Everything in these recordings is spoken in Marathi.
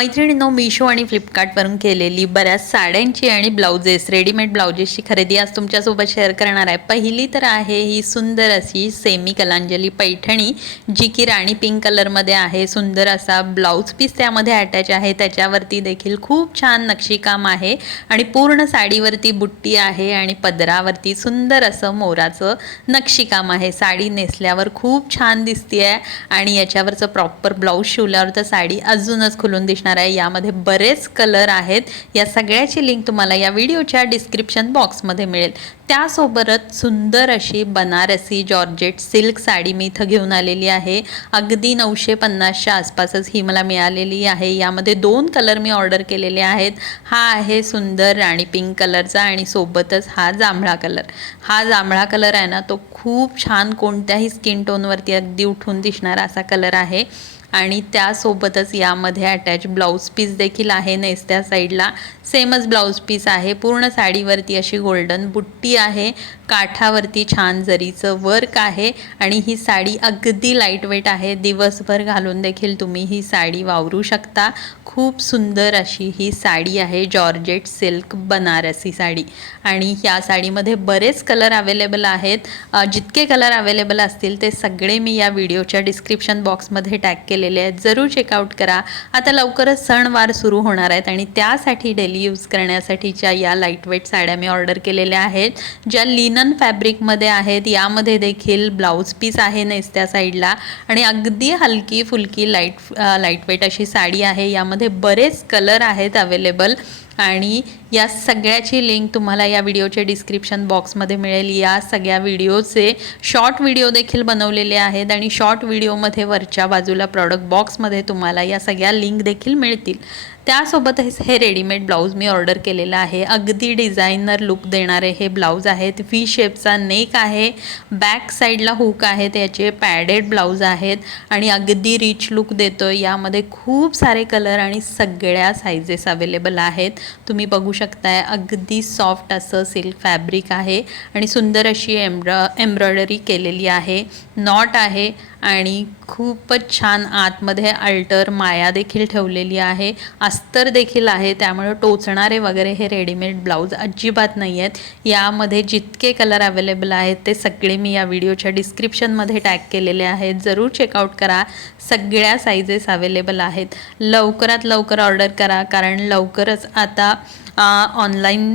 मैत्रिणींनो, मीशो आणि फ्लिपकार्टवरून केलेली बऱ्याच साड्यांची आणि ब्लाउजेस, रेडीमेड ब्लाउजेसची खरेदी आज तुमच्यासोबत शेअर करणार आहे। पहिली तर आहे ही सुंदर अशी सेमी कलांजली पैठणी, जी की राणी पिंक कलरमध्ये आहे। सुंदर असा ब्लाउज पीस त्यामध्ये अटॅच आहे, त्याच्यावरती देखील खूप छान नक्षीकाम आहे आणि पूर्ण साडीवरती बुट्टी आहे आणि पदरावरती सुंदर असं मोराचं नक्षीकाम आहे। साडी नेसल्यावर खूप छान दिसते आणि याच्यावरचं प्रॉपर ब्लाउज शिवल्यावर तर साडी अजूनच खुलून दिसणार आहे। यामध्ये बरेच कलर आहेत। या सगळ्याची लिंक तुम्हाला या व्हिडिओच्या डिस्क्रिप्शन बॉक्समध्ये मिळेल। त्यासोबतच सुंदर अशी बनारसी जॉर्जेट सिल्क साडी मी इथं घेऊन आलेली आहे। अगदी 950च्या आसपासच ही मला मिळालेली आहे। यामध्ये 2 कलर मी ऑर्डर केलेले आहेत। हा आहे सुंदर राणी पिंक कलरचा आणि सोबतच हा जांभळा कलर। हा जांभळा कलर आहे ना, तो खूप छान कोणत्याही स्किन टोनवरती अगदी उठून दिसणारा असा कलर आहे आणि त्यासोबतच यामध्ये अटॅच ब्लाउज पीस देखील आहे। नेसत्या साईडला सेमच ब्लाउज पीस आहे। पूर्ण साडीवरती अशी गोल्डन बुट्टी आहे, काठावरती छान जरीचं वर्क आहे आणि ही साडी अगदी लाईट वेट आहे। दिवसभर घालून देखील तुम्ही ही साडी वापरू शकता। खूप सुंदर अशी ही साडी आहे, जॉर्जेट सिल्क बनारसी साडी। आणि या साडीमध्ये बरेच कलर अवेलेबल आहेत। जितके कलर अवेलेबल असतील ते सगळे मी या व्हिडिओच्या डिस्क्रिप्शन बॉक्समध्ये टॅग केलेले आहेत, जरूर चेकआउट करा। आता लवकरच सणवार सुरू होणार आहेत आणि त्यासाठी डेली यूज करण्यासाठीच्या या लाईट वेट साड्या मी ऑर्डर केलेल्या आहेत, ज्या लिनन फॅब्रिकमध्ये आहेत। यामध्ये देखील ब्लाउज पीस आहे नेसत्या साईडला आणि अगदी हलकी फुलकी लाईट वेट अशी साडी आहे। यामध्ये बरेच कलर आहेत अवेलेबल आणि या सगळ्याची लिंक तुम्हाला या व्हिडिओच्या डिस्क्रिप्शन बॉक्समध्ये मिळेल। या सगळ्या व्हिडिओचे शॉर्ट व्हिडिओ देखील बनवलेले आहेत आणि शॉर्ट व्हिडिओमध्ये वरच्या बाजूला प्रॉडक्ट बॉक्समध्ये तुम्हाला या सगळ्या लिंक देखील मिळतील। त्यासोबतच हे रेडीमेड ब्लाऊज मी ऑर्डर केलेलं आहे। अगदी डिझायनर लुक देणारे हे ब्लाऊज आहेत। व्ही शेपचा नेक आहे, बॅक साईडला हुक आहेत, याचे पॅडेड ब्लाऊज आहेत आणि अगदी रिच लुक देतो। यामध्ये खूप सारे कलर आणि सगळ्या साइजेस अवेलेबल आहेत। तुम्ही बघू शकताय, अगदी सॉफ्ट असं सिल्क फॅब्रिक आहे आणि सुंदर अशी एम्ब्रॉयडरी केलेली आहे, नॉट आहे आणि खूपच छान आतमध्ये अल्टर माया देखील ठेवलेली आहे, अस्तर देखील आहे, त्यामुळे टोचणारे वगैरे हे रेडीमेड ब्लाऊज अजिबात नाही आहेत। यामध्ये जितके कलर अवेलेबल आहेत ते सगळे मी या व्हिडिओच्या डिस्क्रिप्शनमध्ये टॅग केलेले आहेत, जरूर चेकआउट करा। सगळ्या साइजेस अवेलेबल आहेत। लवकरात लवकर ऑर्डर करा, कारण लवकरच आता ऑनलाईन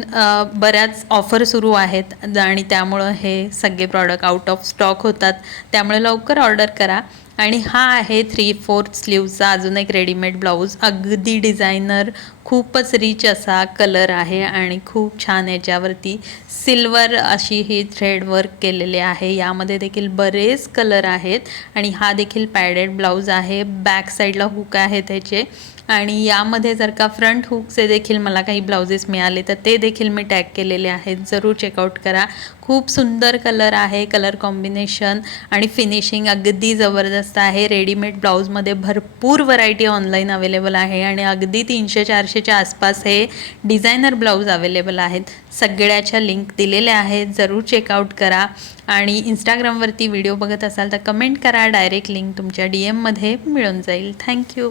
बऱ्याच ऑफर सुरू आहेत आणि त्यामुळं हे सगळे प्रॉडक्ट आउट ऑफ स्टॉक होतात, त्यामुळे लवकर ऑर्डर करा। आणि हा आहे 3/4 स्लीव्हचा अजून एक रेडीमेड ब्लाऊज। अगदी डिझायनर खूपच रिच असा कलर आहे आणि खूप छान याच्यावरती सिल्वर अशी ही थ्रेड वर्क केलेले आहे। यामध्ये देखील बरेच कलर आहेत आणि हा देखील पॅडेड ब्लाऊज आहे। बॅक साईडला हुक आहे त्याचे आणि यामध्ये जर का फ्रंट हुकचे देखील मला काही ब्लाउजेस मिळाले तर ते देखील मी टॅग केलेले आहेत, जरूर चेकआउट करा। खूप सुंदर कलर आहे, कलर कॉम्बिनेशन आणि फिनिशिंग अगदी जबरदस्त आहे। रेडीमेड ब्लाऊजमध्ये भरपूर व्हरायटी ऑनलाईन अवेलेबल आहे आणि अगदी 300-400च्या आसपास हे डिझायनर ब्लाऊज अवेलेबल आहेत। सगळ्याच्या लिंक दिलेल्या आहेत, जरूर चेकआउट करा। आणि इंस्टाग्रामवरती व्हिडिओ बघत असाल तर कमेंट करा, डायरेक्ट लिंक तुमच्या DM मध्ये मिळून जाईल। थँक्यू।